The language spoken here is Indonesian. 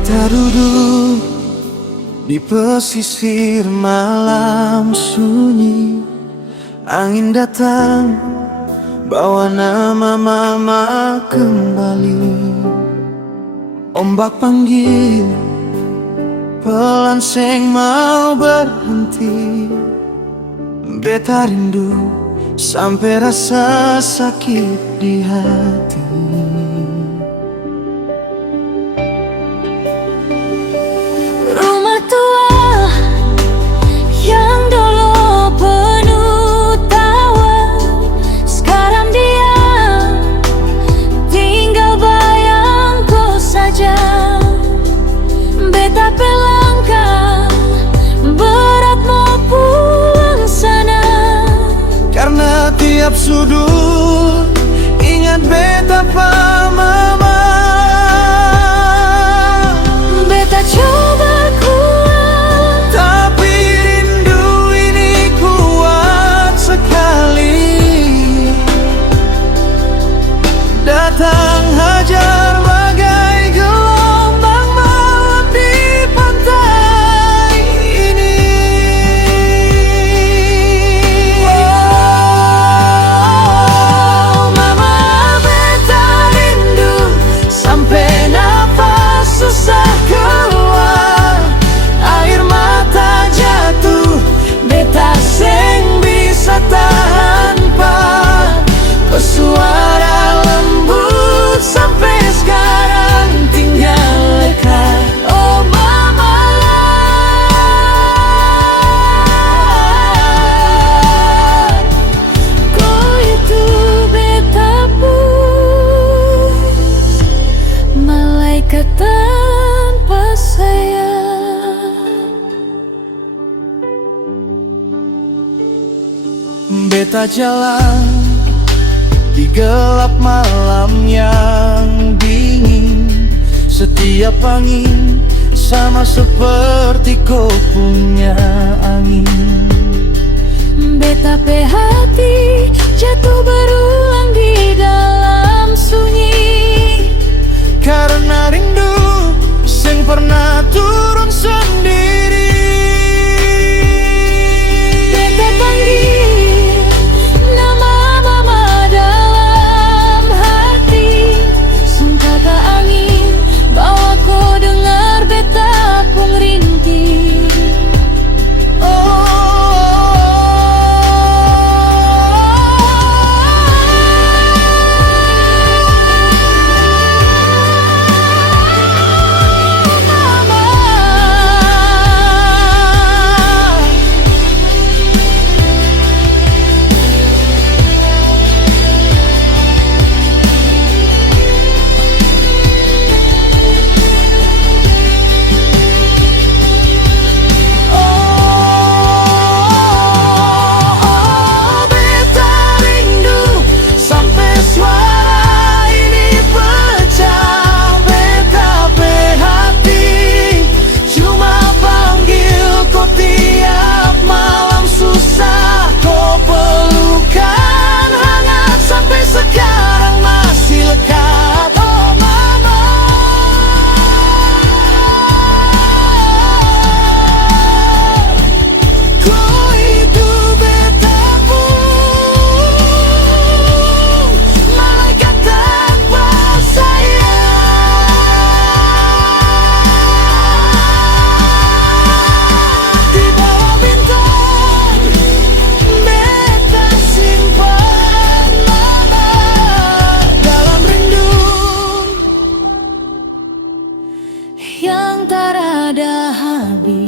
Beta duduk di pesisir malam sunyi. Angin datang bawa nama mama kembali. Ombak panggil pelan seng mau berhenti. Beta rindu sampai rasa sakit di hati. Rumah tua yang dulu penuh tawa, sekarang diam, tinggal bayangku saja. Beta pelangkah berat mau pulang sana, karena tiap sudut ingat beta pa mama. beta coba kuat, Tapi rindu ini kuat sekali. Datang hajar bagai gelombang malam di pantai ini. oh mama, beta rindu sampai nafas susah keluar, air mata jatuh, beta seng bisa tahan pa. Pesuara lembut sampai sekarang tinggal lekat. Oh mama, kau itu beta pun malaikat tanpa sayap. Beta jalan di gelap malam yang dingin. Setiap angin sama seperti kau punya angin. Beta pe hati jatuh berulang di dalam sunyi, Karena rindu sing pernah turun sendiri. beta panggil nama mama dalam hati. Sungkaka angin bawa kau dengar beta pun rintih. Beta rindu sampai suara ini pecah. Beta pe hati cuma panggil kau tiap malam susah. Kau pelukan hangat sampai sekarang masih lekat. Oh mama, kau itu beta pun malaikat tanpa sayap. Di bawah bintang beta simpan mama dalam rindu Yang tak ada habis.